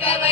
Jamaica.